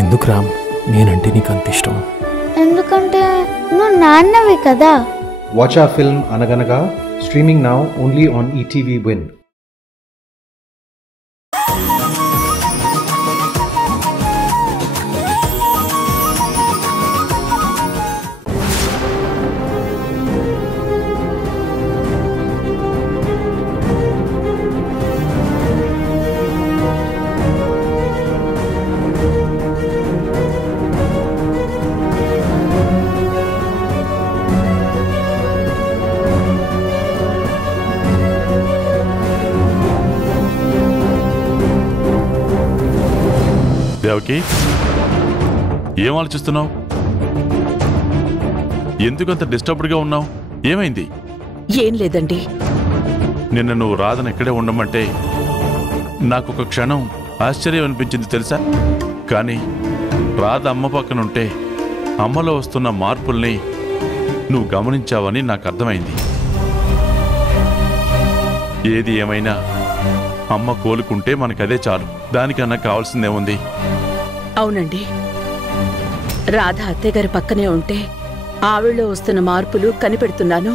ఎందుకు రామ్ నేనంటే నీకు అంత ఇష్టం? ఎందుకంటే నువ్వు నాన్నవి కదా. Watch our film Anaganaga, streaming now only on ETV Win. Devaki, ఏం ఆలోచిస్తున్నావు? ఎందుకంత డిస్టర్బ్డ్గా ఉన్నావు? ఏమైంది? ఏం లేదండి. నిన్న నువ్వు రాధను ఇక్కడే ఉండమంటే నాకొక క్షణం ఆశ్చర్యం అనిపించింది తెలుసా? కానీ రాధ అమ్మ పక్కనుంటే అమ్మలో వస్తున్న మార్పుల్ని నువ్వు గమనించావని నాకు అర్థమైంది. ఏది ఏమైనా అమ్మ కోలుకుంటే మనకదే చాలు. దానికన్నా కావాల్సిందేముంది? అవునండి, రాధ అత్తయ్యగారి పక్కనే ఉంటే ఆవిడలో వస్తున్న మార్పులు కనిపెడుతున్నాను.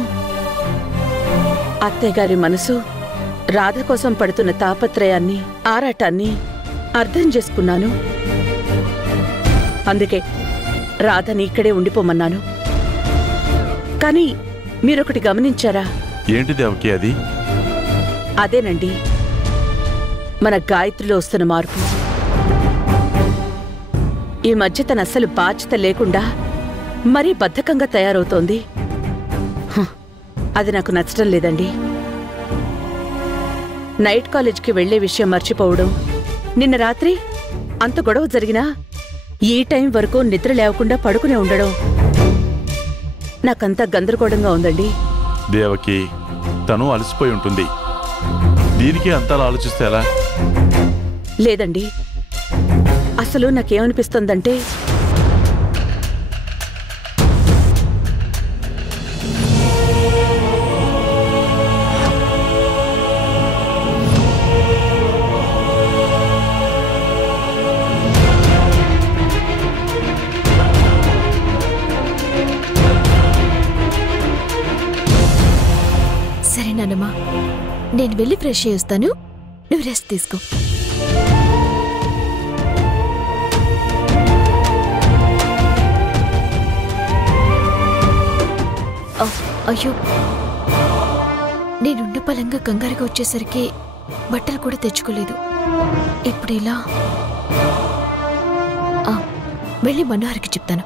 అత్తయ్యగారి మనసు రాధ కోసం పడుతున్న తాపత్రయాన్ని, ఆరాటాన్ని అర్థం చేసుకున్నాను. అందుకే రాధని ఇక్కడే ఉండిపోమన్నాను. కానీ మీరొకటి గమనించారా? ఏంటి దేవకి అది? అదేనండి, మన గాయత్రిలో వస్తున్న మార్పు. ఈ మధ్య తన అస్సలు బాధ్యత లేకుండా మరీ బద్ధకంగా తయారవుతోంది. అది నాకు నచ్చడం లేదండి. నైట్ కాలేజ్కి వెళ్లే విషయం మర్చిపోవడం, నిన్న రాత్రి అంత గొడవ జరిగినా ఈ టైం వరకు నిద్ర లేవకుండా పడుకునే ఉండడం నాకంతా గందరగోళంగా ఉందండి. దేవకి, తను అలసిపోయి ఉంటుంది. దీనికి అంతా ఆలోచిస్తే ఎలా? లేదండి, అసలు నాకేమనిపిస్తుందంటే సరే నాన్నమ్మా, నేను వెళ్ళి ఫ్రెష్ అయ్యి వస్తాను, నువ్వు రెస్ట్ తీసుకో. అయ్యో, నేనున్న పలంగా కంగారుగా వచ్చేసరికి బట్టలు కూడా తెచ్చుకోలేదు. ఇప్పుడు ఇలా వెళ్ళి మనోహర్కి చెప్తాను.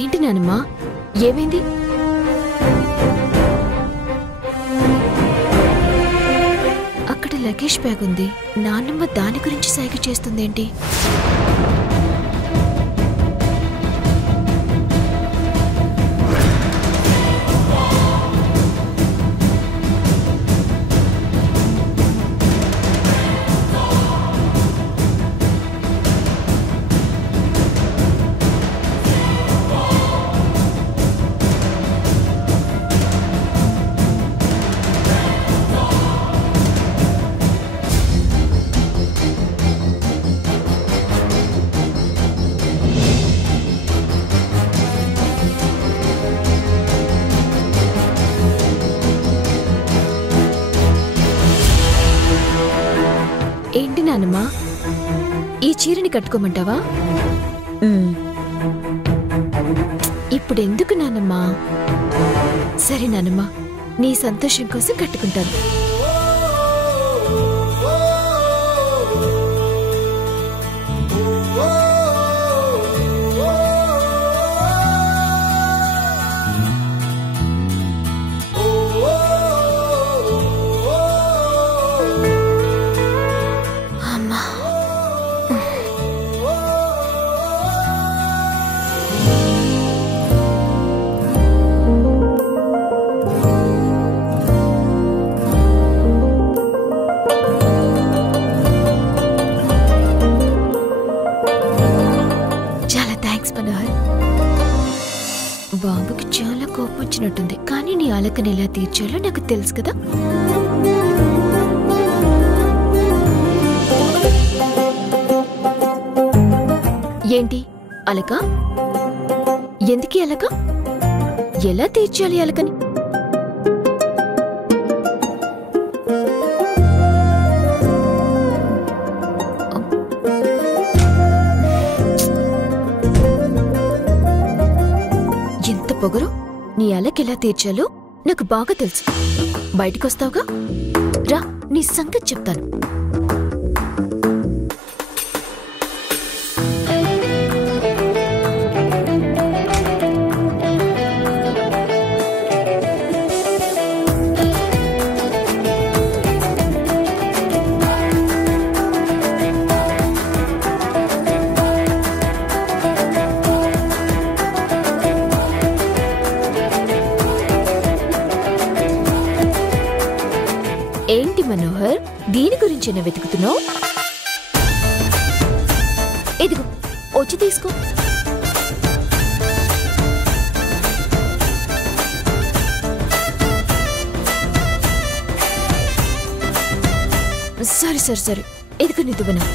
ఏంటి నానమ్మా, ఏమైంది? అక్కడ లగేజ్ బ్యాగ్ ఉంది. నాన్నమ్మ దాని గురించి సైగ చేస్తుందేంటి? ఏంటి నానమ్మా, ఈ చీరని కట్టుకోమంటావా? ఇప్పుడెందుకు నానమ్మా? సరే నానమ్మా, నీ సంతోషం కోసం కట్టుకుంటాను. బాబుకి చాలా కోపం వచ్చినట్టుంది, కానీ నీ ఆలకని ఎలా తీర్చాలో నాకు తెలుసు కదా. ఏంటి అలక? ఎందుకీ అలక? ఎలా తీర్చాలి అలకని? ఎంత పొగరు! నీ అలకెలా తీర్చాలో నాకు బాగా తెలుసు. బయటికొస్తావుగా, రా నీ సంగతి చెప్తాను. ఏంటి మనోహర్, దీని గురించి వెతుకుతున్నావు? ఇదిగో వచ్చి తీసుకో. సరే సరే సరే, ఇదిగో నిందువనా.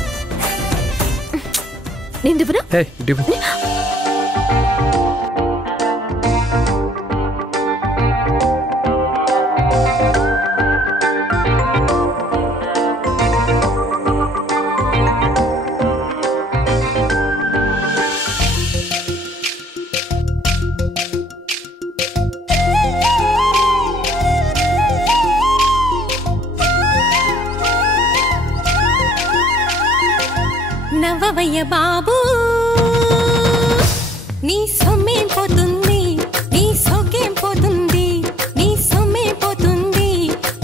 నిందువనా? నవ్వవయ్య బాబు, నీ సొమ్మేం పోతుంది, నీ సోకేం పోతుంది, నీ సొమ్మేం పోతుంది,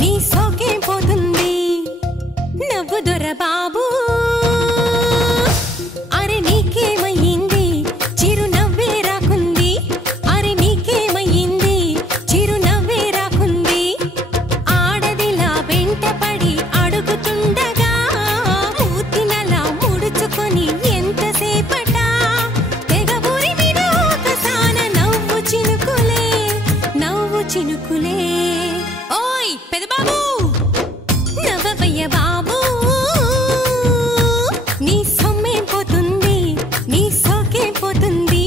నీ సోకేం పోతుంది. నవ్వు దొర బాబు, అరే నీకేమయ్యింది, చిరునవ్వే రాకుంది, అరే నీకేమయ్యింది, చిరునవ్వే రాకుంది. ఆడదిలా వెంటపడి అడుగుతుండగా మూతినలా ముడుచుకొని ఎంతసేపటా తెగ ఉరిమిన ఒకసాన నవ్వు చినుకులే, నవ్వు చినుకులే. ఓయ్ పెదబాబు, నవ్వవయ్య బాబు, నీ సొమ్మేం పోతుంది, నీ సోకేం పోతుంది,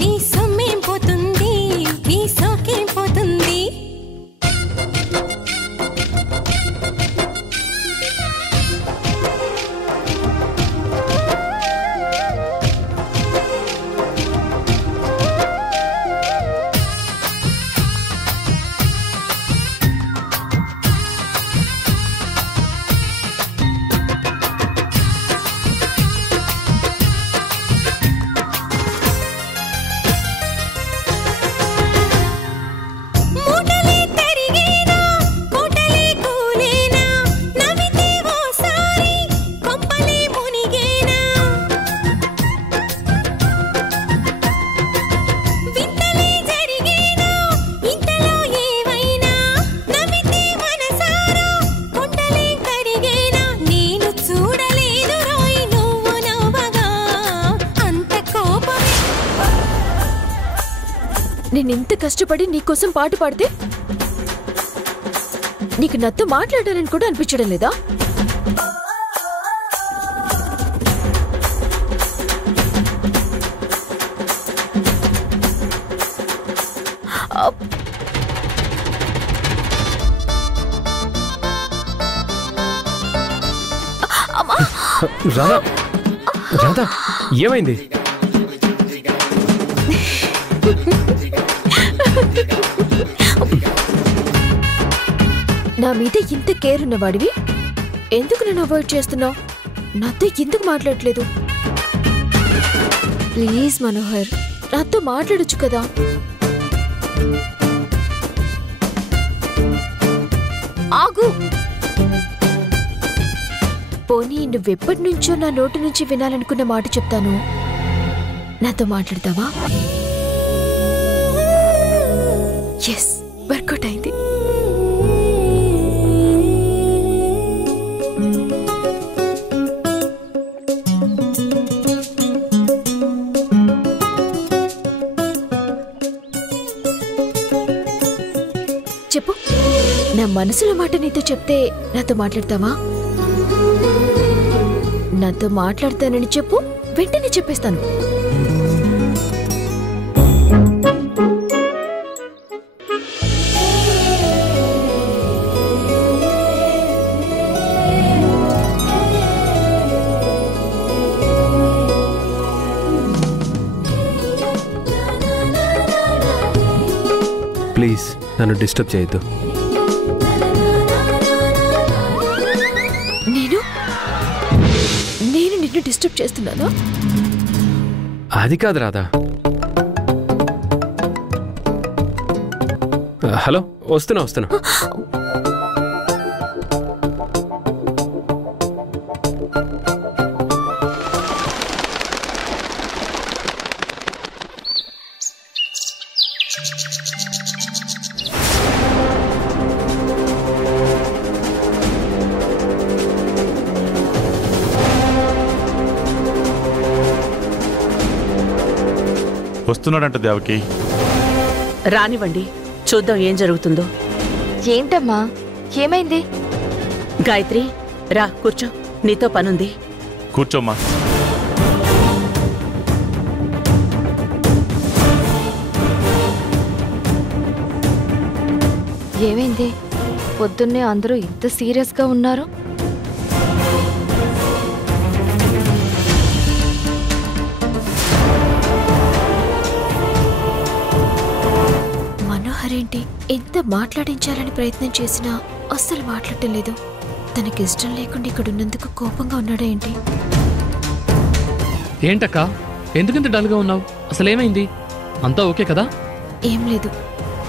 నీ సొమ్మేం పోతుంది, నీ సోకేం పోతుంది. మూటలే తరిగేనా, కోటలే కూలేనా, నవ్వితే ఓసారి కొంపలే మునిగేనా. వింతలే జరిగేనా, ఇంతలో ఏవైనా, నవ్వితే మనసారా కొండలే కరిగేనా. నేను చూడలేదు రోయ్ నువ్వు నవ్వగా, అంత కోపమే. నేనెంత కష్టపడి నీకోసం పాట పాడితే నీకు నాతో మాట్లాడాలని కూడా అనిపించడం లేదా? రాధా, రాధా ఏమైంది? నా మీద ఇంత కేర్ ఉన్నవాడివి ఎందుకు నన్ను అవాయిడ్ చేస్తున్నావు? నాతో ఎందుకు మాట్లాడలేదు? ప్లీజ్ మనోహర్, నాతో మాట్లాడొచ్చు కదా. ఆగు. పోనీ నువ్వెప్పటి నుంచో నా నోటి నుంచి వినాలనుకున్న మాట చెప్తాను, నాతో మాట్లాడతావా? ఎస్, వర్కౌట్ అయింది. చెప్పు, నా మనసులో మాట నీతో చెప్తే నాతో మాట్లాడతావా? నాతో మాట్లాడతానని చెప్పు, వెంటనే చెప్పేస్తాను. ప్లీజ్ నన్ను డిస్టర్బ్ చేయొద్దు. నేను నిన్ను డిస్టర్బ్ చేస్తున్నాను? అది కాదు రాధా. హలో, వస్తున్నా. వస్తున్నాడంట దేవకి. రానివ్వండి, చూద్దాం ఏం జరుగుతుందో. ఏంటమ్మా, ఏమైంది? గాయత్రి, రా కూర్చో, నీతో పనుంది. కూర్చోమ్మా. ఏమైంది? పొద్దున్నే అందరూ ఇంత సీరియస్గా ఉన్నారు. మనోహర్ ఏంటి ఎంత మాట్లాడించాలని ప్రయత్నం చేసినా అస్సలు మాట్లాడటం లేదు. తనకిష్టం లేకుండా ఇక్కడ ఉన్నందుకు కోపంగా ఉన్నాడా ఏంటి? ఏంటక్క, ఎందుకింత డల్గా ఉన్నావు? అసలేమైంది? అంతా ఓకే కదా? ఏం లేదు,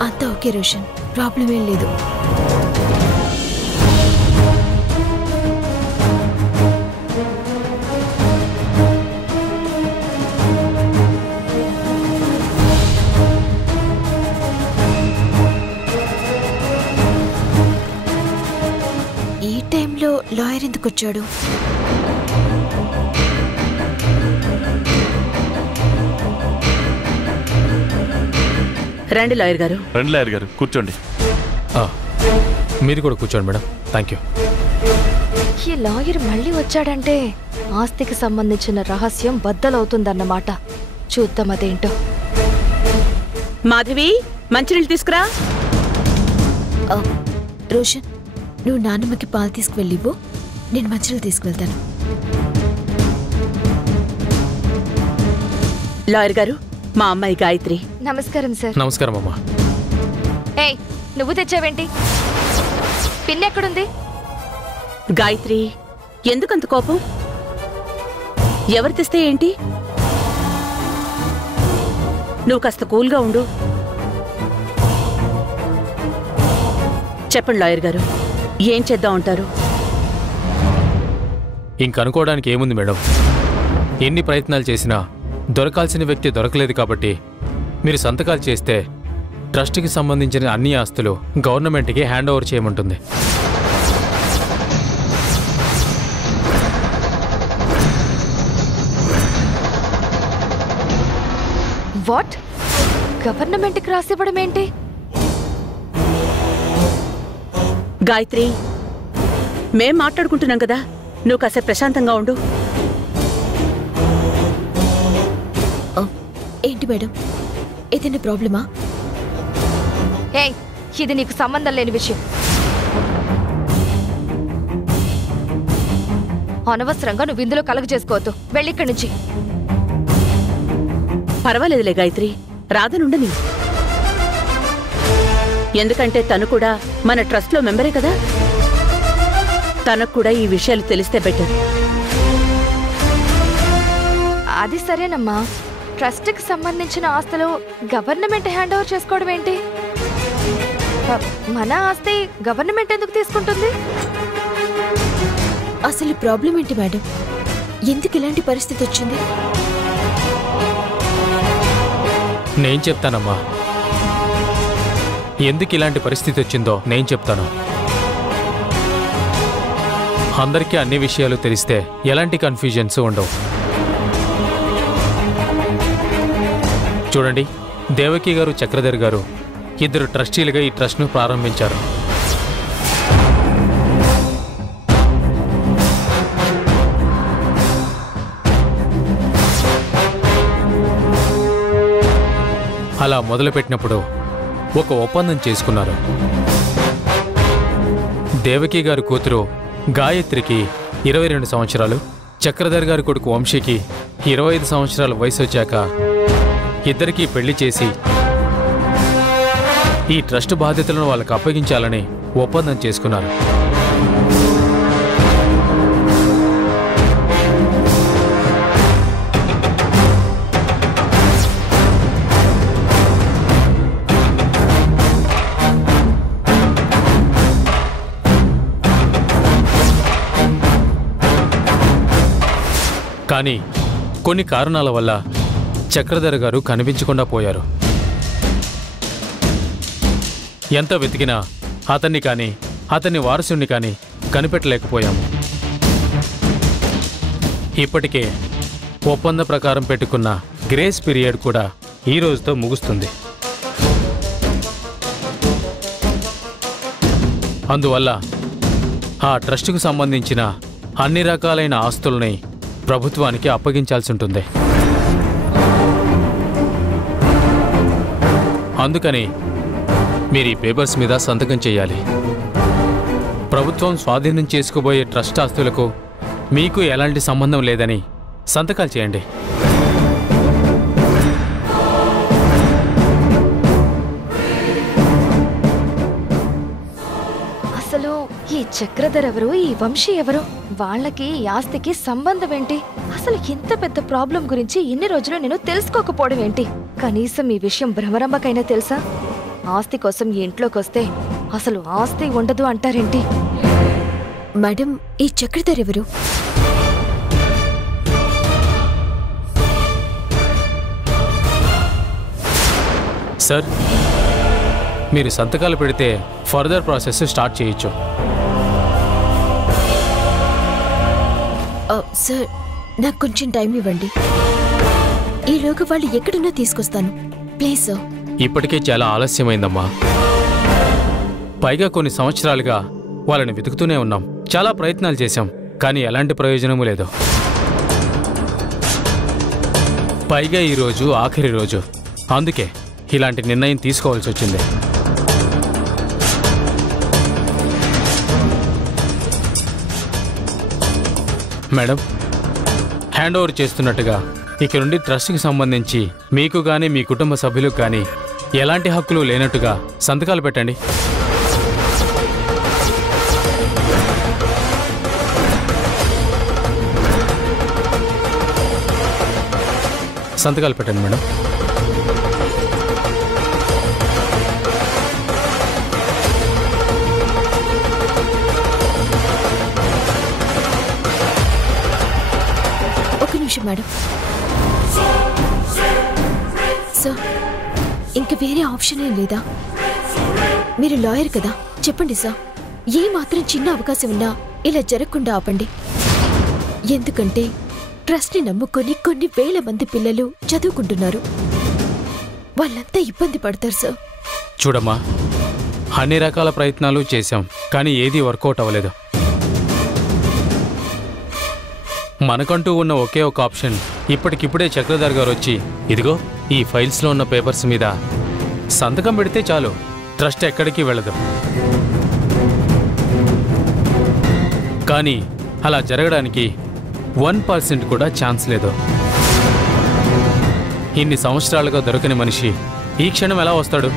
అంతా ఓకే రోషన్, ప్రాబ్లం ఏం లేదు. ఈ టైంలో లాయర్ ఎందుకు వచ్చాడు? రండి లాయర్ గారు. రండి లాయర్ గారు, కూర్చోండి. మీరు కూడా కూర్చోండి మేడం. Thank you. ఈ లాయర్ మళ్ళీ వచ్చాడంటే ఆస్తికి సంబంధించిన రహస్యం బద్దలవుతుందన్నమాట. చూద్దాం అదేంటో. మాధవి, మంచినీళ్ళు తీసుకురా. రోషన్, నువ్వు నాన్నమ్మకి పాలు తీసుకువెళ్ళివ్వు, నేను మంచినీళ్ళు తీసుకువెళ్తాను. లాయర్ గారు, మా అమ్మాయి గాయత్రి. నమస్కారం సార్. నమస్కారం అమ్మా. ఏయ్, నువ్వు తెచ్చావేంటి? పిన్ ఎక్కడుంది? గాయత్రి, ఎందుకంత కోపం? ఎవరు తెస్తే ఏంటి? నువ్వు కాస్త కూల్గా ఉండు. చెప్పండి లాయర్ గారు, ఏం చేద్దాం అంటారు? ఇంకనుకోవడానికి ఏముంది మేడం, ఎన్ని ప్రయత్నాలు చేసినా దొరకాల్సిన వ్యక్తి దొరకలేదు కాబట్టి మీరు సంతకాలు చేస్తే ట్రస్ట్కి సంబంధించిన అన్ని ఆస్తులు గవర్నమెంట్కి హ్యాండ్ ఓవర్ చేయమంటుంది. వాట్? గవర్నమెంట్కి రాసివ్వడం ఏంటి? గాయత్రి, మేం మాట్లాడుకుంటున్నాం కదా, నువ్వు కాసేపు ప్రశాంతంగా ఉండు. ఏంటి మేడం, ఏదైనా ప్రాబ్లమా? ఏయ్, ఇది నీకు సంబంధం లేని విషయం. అనవసరంగా నువ్వు ఇందులో కలగ చేసుకోవద్దు. వెళ్ళిక్కడి నుంచి. పర్వాలేదులే గాయత్రి, రాధనుండని. ఎందుకంటే తను కూడా మన ట్రస్ట్లో మెంబరే కదా. తనకు కూడా ఈ విషయాలు తెలిస్తే బెటర్. అది సరేనమ్మా, ట్రస్ట్కి సంబంధించిన ఆస్తులు గవర్నమెంట్ హ్యాండ్ ఓవర్ చేసుకోవడం ఏంటి? మన ఆస్తి గవర్నమెంట్ ఎందుకు తీసుకుంటుంది? అసలు ప్రాబ్లం ఏంటి మేడం? ఎందుకు ఇలాంటి పరిస్థితి వచ్చింది? నేను చెప్తానమ్మా, ఎందుకు ఇలాంటి పరిస్థితి వచ్చిందో నేను చెప్తాను. అందరికీ అన్ని విషయాలు తెలిస్తే ఎలాంటి కన్ఫ్యూజన్స్ ఉండవు. చూడండి, దేవకి గారు, చక్రధర్ గారు ఇద్దరు ట్రస్టీలుగా ఈ ట్రస్ట్ను ప్రారంభించారు. అలా మొదలుపెట్టినప్పుడు ఒక ఒప్పందం చేసుకున్నారు. దేవకి గారి కూతురు గాయత్రికి 22 సంవత్సరాలు, చక్రధర్ గారి కొడుకు వంశీకి 25 సంవత్సరాల వయసు వచ్చాక ఇద్దరికీ పెళ్లి చేసి ఈ ట్రస్ట్ బాధ్యతలను వాళ్ళకి అప్పగించాలని ఒప్పందం చేసుకున్నారు. కానీ కొన్ని కారణాల వల్ల చక్రధర్ గారు కనిపించకుండా పోయారు. ఎంత వెతికినా అతన్ని కానీ అతని వారసుని కానీ కనిపెట్టలేకపోయాము. ఇప్పటికే ఒప్పంద ప్రకారం పెట్టుకున్న గ్రేస్ పీరియడ్ కూడా ఈ రోజుతో ముగుస్తుంది. అందువల్ల ఆ ట్రస్టుకు సంబంధించిన అన్ని రకాలైన ఆస్తుల్ని ప్రభుత్వానికి అప్పగించాల్సి ఉంటుంది. అందుకని మీరు ఈ పేపర్స్ మీద సంతకం చేయాలి. ప్రభుత్వం స్వాధీనం చేసుకోబోయే ట్రస్ట్ ఆస్తులకు మీకు ఎలాంటి సంబంధం లేదని సంతకాలు చేయండి. అసలు ఈ చక్రధర్ ఎవరు, ఈ వంశీ ఎవరు, వాళ్ళకి ఈ ఆస్తికి సంబంధం ఏంటి? అసలు ఇంత పెద్ద ప్రాబ్లం గురించి ఇన్ని రోజులు నేను తెలుసుకోకపోవడం ఏంటి? కనీసం ఈ విషయం భ్రమరంభకైనా తెలుసా? ఆస్తి కోసం ఈ ఇంట్లోకి వస్తే అసలు ఆస్తి ఉండదు అంటారేంటి? మేడం, ఈ చక్రధర్ ఎవరు? సార్, మీరు సంతకాలు పెడితే ఫర్దర్ ప్రాసెస్ స్టార్ట్ చేయొచ్చు. సార్, నాకు కొంచెం టైం ఇవ్వండి. ఈలోగా వాళ్ళు ఎక్కడున్నా తీసుకొస్తాను. Please sir. ఇప్పటికే చాలా ఆలస్యమైందమ్మా. పైగా కొన్ని సంవత్సరాలుగా వాళ్ళని వెతుకుతూనే ఉన్నాం. చాలా ప్రయత్నాలు చేశాం, కానీ ఎలాంటి ప్రయోజనమూ లేదు. పైగా ఈరోజు ఆఖరి రోజు, అందుకే ఇలాంటి నిర్ణయం తీసుకోవాల్సి వచ్చింది. మేడం, హ్యాండ్ ఓవర్ చేస్తున్నట్టుగా ఇక నుండి ట్రస్ట్కి సంబంధించి మీకు కానీ మీ కుటుంబ సభ్యులకు కానీ ఎలాంటి హక్కులు లేనట్టుగా సంతకాలు పెట్టండి. సంతకాలు పెట్టండి మేడం. ఒక నిమిషం మేడం. సార్, ఇంక వేరే ఆప్షన్ ఏం లేదా? మీరు లాయర్ కదా, చెప్పండి సార్. ఏ మాత్రం చిన్న అవకాశం ఉన్నా ఇలా జరగకుండా ఆపండి. ఎందుకంటే ట్రస్ట్ని నమ్ముకొని కొన్ని వేల మంది పిల్లలు చదువుకుంటున్నారు. వాళ్ళంతా ఇబ్బంది పడతారు సార్. చూడమ్మా, అన్ని రకాల ప్రయత్నాలు చేశాం, కానీ ఏదీ వర్కౌట్ అవ్వలేదు. మనకంటూ ఉన్న ఒకే ఒక ఆప్షన్, ఇప్పటికిప్పుడే చక్రధర్ గారు వచ్చి ఇదిగో ఈ ఫైల్స్లో ఉన్న పేపర్స్ మీద సంతకం పెడితే చాలు, ట్రస్ట్ ఎక్కడికి వెళ్ళదు. కానీ అలా జరగడానికి 1% కూడా ఛాన్స్ లేదు. ఇన్ని సంవత్సరాలుగా దొరకని మనిషి ఈ క్షణం ఎలా వస్తాడు?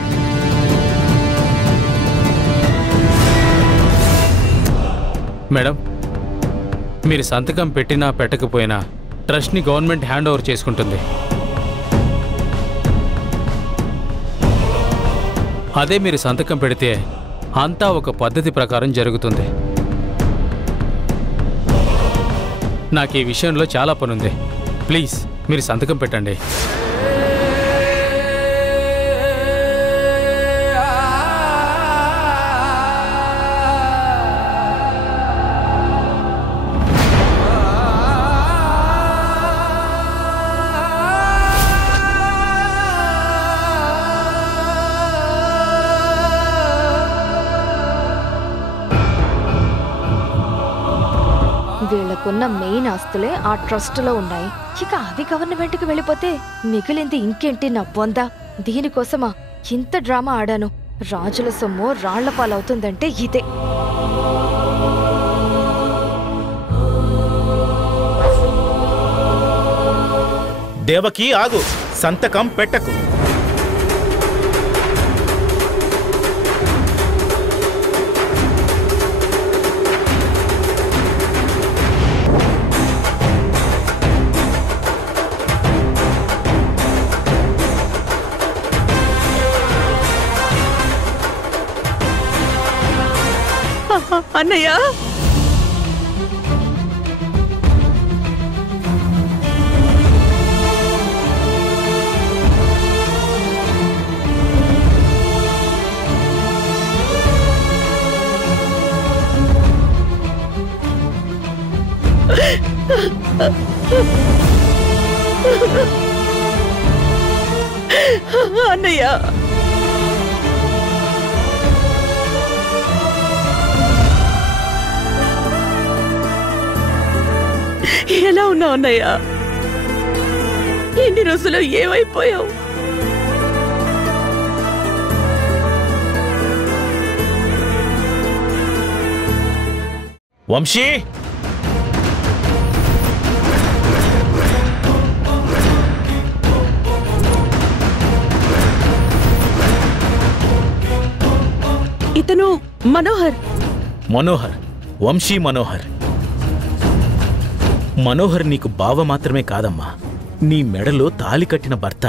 మేడం, మీరు సంతకం పెట్టినా పెట్టకపోయినా ట్రస్ట్ని గవర్నమెంట్ హ్యాండ్ ఓవర్ చేసుకుంటుంది. అదే మీరు సంతకం పెడితే అంతా ఒక పద్ధతి ప్రకారం జరుగుతుంది. నాకు ఈ విషయంలో చాలా పనుంది. ప్లీజ్ మీరు సంతకం పెట్టండి. వీళ్లకున్న మెయిన్ ఆస్తులే ఆ ట్రస్ట్లో ఉన్నాయి. ఇక అవి గవర్నమెంట్కి వెళ్ళిపోతే మిగిలింది ఇంకేంటి నా బొంద. దీనికోసమా ఇంత డ్రామా ఆడాను? రాజుల సొమ్ము రాళ్ల పాలవుతుందంటే ఇదే. దేవకి ఆగు, సంతకం పెట్టకు. అన్నయ్య అన్నయ్య ఎలా ఉన్నావు అన్నయ్య? ఎన్ని రోజులు ఏమైపోయావు? వంశీ, ఇతను మనోహర్. మనోహర్, వంశీ మనోహర్. మనోహర్ నీకు బావ మాత్రమే కాదమ్మా, నీ మెడలో తాళి కట్టిన భర్త.